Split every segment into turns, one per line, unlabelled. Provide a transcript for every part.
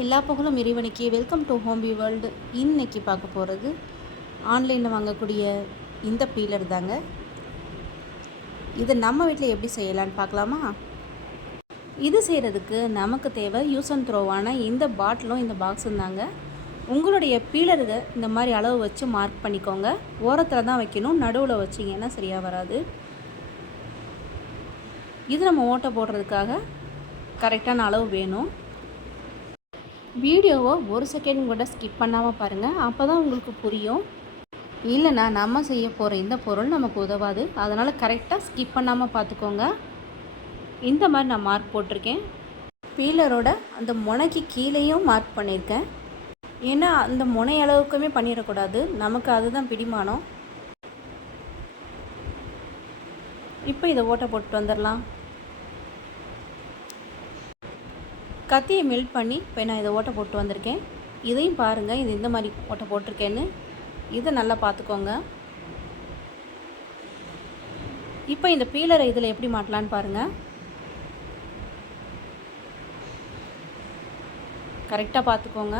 எல்லா புகழும் இறைவனுக்கு. Welcome to home B world இன்னைக்கு பார்க்க போகிறது ஆன்லைனில் வாங்கக்கூடிய இந்த பீலர் தாங்க. இது நம்ம வீட்டில் எப்படி செய்யலான்னு பார்க்கலாமா? இது செய்கிறதுக்கு நமக்கு தேவை யூஸ் அண்ட் த்ரோவான இந்த பாட்டிலும் இந்த பாக்ஸும் தாங்க. உங்களுடைய பீலருக இந்த மாதிரி அளவு வச்சு மார்க் பண்ணிக்கோங்க. ஓரத்தில் தான் வைக்கணும் நடுவில் வச்சிங்கன்னா சரியாக வராது. இது நம்ம ஓட்டை போடுறதுக்காக கரெக்டான அளவு வேணும். வீடியோவை ஒரு செகண்ட் கூட ஸ்கிப் பண்ணாமல் பாருங்கள் அப்போ தான் உங்களுக்கு புரியும். இல்லைனா நம்ம செய்ய போகிற இந்த பொருள் நமக்கு உதவாது. அதனால் கரெக்டாக ஸ்கிப் பண்ணாமல் பார்த்துக்கோங்க. இந்த மாதிரி நான் மார்க் போட்டிருக்கேன். பீலரோட அந்த முனைக்கு கீழேயும் மார்க் பண்ணியிருக்கேன். ஏன்னா அந்த முனை அளவுக்குமே பண்ணிடக்கூடாது. நமக்கு அதுதான் பிடிமானம். இப்போ இதை ஓட்டை போட்டு வந்துடலாம். கத்தியை மெல்ட் பண்ணி இப்போ நான் இதை ஓட்டை போட்டு வந்திருக்கேன். இதையும் பாருங்கள் இது இந்த மாதிரி ஓட்டை போட்டிருக்கேன்னு. இதை நல்லா பார்த்துக்கோங்க. இப்போ இந்த பீலரை இதில் எப்படி மாட்டலான்னு பாருங்கள் கரெக்டாக பார்த்துக்கோங்க.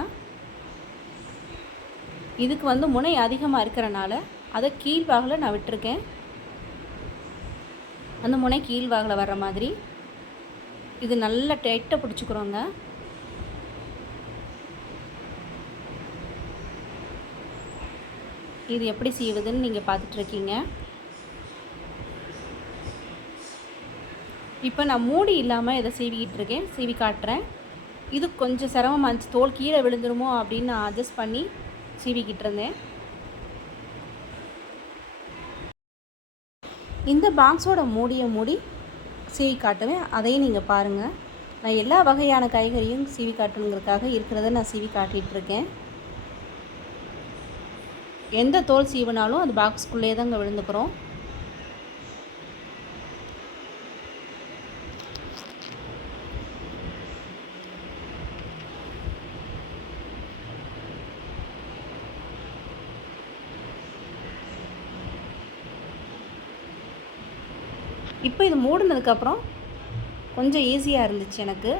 இதுக்கு வந்து முனை அதிகமாக இருக்கிறனால அதை கீழ்வாகில் நான் விட்டுருக்கேன். அந்த முனை கீழ்வாகில் வர்ற மாதிரி. இது நல்லா டைட்டாக பிடிச்சிக்கிறோங்க. இது எப்படி செய்வதுன்னு நீங்கள் பார்த்துட்ருக்கீங்க. இப்போ நான் மூடி இல்லாமல் இதை சீவிக்கிட்டு இருக்கேன் சீவி காட்டுறேன். இது கொஞ்சம் சிரமமாக இருந்துச்சு. தோல் கீழே விழுந்துருமோ அப்படின்னு நான் அட்ஜஸ்ட் பண்ணி சீவிக்கிட்டு இருந்தேன் இந்த பாக்ஸோட மூடியை மூடி சீவி காட்டுவேன் அதையும் நீங்கள் பாருங்கள் நான் எல்லா வகையான காய்கறியும் சீவி காட்டணுங்கிறதுக்காக இருக்கிறத நான் சீவி காட்டிகிட்ருக்கேன் எந்த தோல் சீவினாலும் அது பாக்ஸ்குள்ளே தாங்க விழுந்துக்கிறோம். இப்போ இது மூடினதுக்கப்புறம் கொஞ்சம் ஈஸியாக இருந்துச்சு எனக்கு.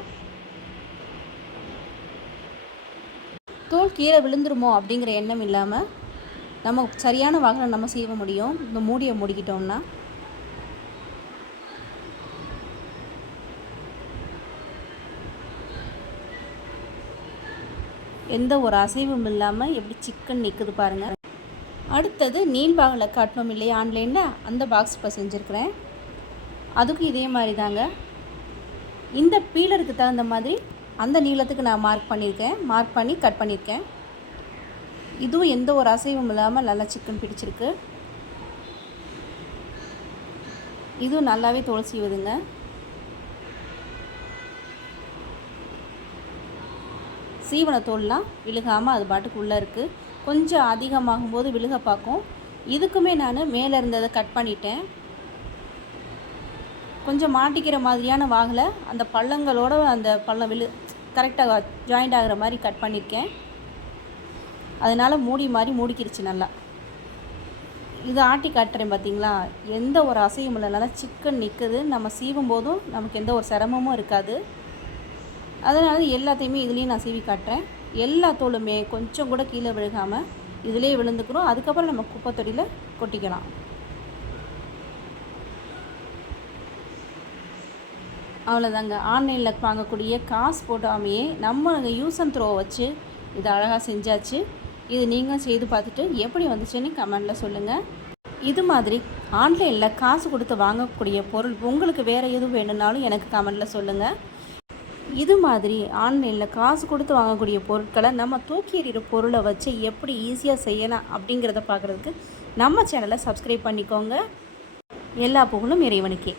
தோல் கீழே விழுந்துருமோ அப்படிங்கிற எண்ணம் இல்லாமல் நம்ம சரியான வாகனம் நம்ம செய்ய முடியும். இந்த மூடியை மூடிக்கிட்டோம்னா. எந்த ஒரு அசைவும் இல்லாமல் எப்படி சிக்கன் நிற்குது பாருங்கள் அடுத்தது நீல்பாகில் காட்டணும் இல்லையா? ஆன்லைனில் அந்த பாக்ஸ் இப்போ செஞ்சுருக்கிறேன். அதுக்கும் இதே மாதிரி தாங்க இந்த பீலருக்கு தகுந்த மாதிரி அந்த நீளத்துக்கு நான் மார்க் பண்ணியிருக்கேன். மார்க் பண்ணி கட் பண்ணியிருக்கேன். இதுவும் எந்த ஒரு அசைவும் இல்லாமல் நல்லா சிக்கன் பிடிச்சிருக்கு. இதுவும் நல்லாவே தோல் சீவுதுங்க சீவன தோல்லாம் விழுகாமல் அது பாட்டுக்கு உள்ளே இருக்குது கொஞ்சம் அதிகமாகும் போது விழுக பார்க்கும். இதுக்குமே நான் மேலே இருந்ததை கட் பண்ணிட்டேன். கொஞ்சம் மாட்டிக்கிற மாதிரியான வாகில் அந்த பள்ளங்களோட அந்த பள்ளம் விழு கரெக்டாக ஜாயிண்ட் ஆகிற மாதிரி கட் பண்ணியிருக்கேன் அதனால் மூடி மாதிரி மூடிக்கிருச்சு நல்லா. இது ஆட்டி காட்டுறேன் பார்த்தீங்களா எந்த ஒரு அசையும் இல்லைனால சிக்கன் நிற்குது நம்ம சீவும் போதும் நமக்கு எந்த ஒரு சிரமமும் இருக்காது. அதனால் எல்லாத்தையுமே இதுலேயும் நான் சீவி காட்டுறேன். எல்லா தோலுமே கொஞ்சம் கூட கீழே விழுகாமல் இதிலே விழுந்துக்கிறோம் அதுக்கப்புறம் நம்ம குப்பை தொடியில் கொட்டிக்கலாம். அவ்வளோதாங்க ஆன்லைனில் வாங்கக்கூடிய காசு போடாமையே நம்ம யூஸ் அண்ட் த்ரோ வச்சு இது அழகாக செஞ்சாச்சு. இது நீங்கள் செய்து பார்த்துட்டு எப்படி வந்துச்சுன்னு கமெண்டில் சொல்லுங்கள் இது மாதிரி ஆன்லைனில் காசு கொடுத்து வாங்கக்கூடிய பொருள் உங்களுக்கு வேறு எதுவும் வேணும்னாலும் எனக்கு கமெண்டில் சொல்லுங்கள் இது மாதிரி ஆன்லைனில் காசு கொடுத்து வாங்கக்கூடிய பொருட்களை நம்ம தூக்கி எறிகிற பொருளை வச்சு எப்படி ஈஸியாக செய்யலாம் அப்படிங்கிறத பார்க்குறதுக்கு நம்ம சேனலை சப்ஸ்கிரைப் பண்ணிக்கோங்க. எல்லா புகழும் இறைவனுக்கே.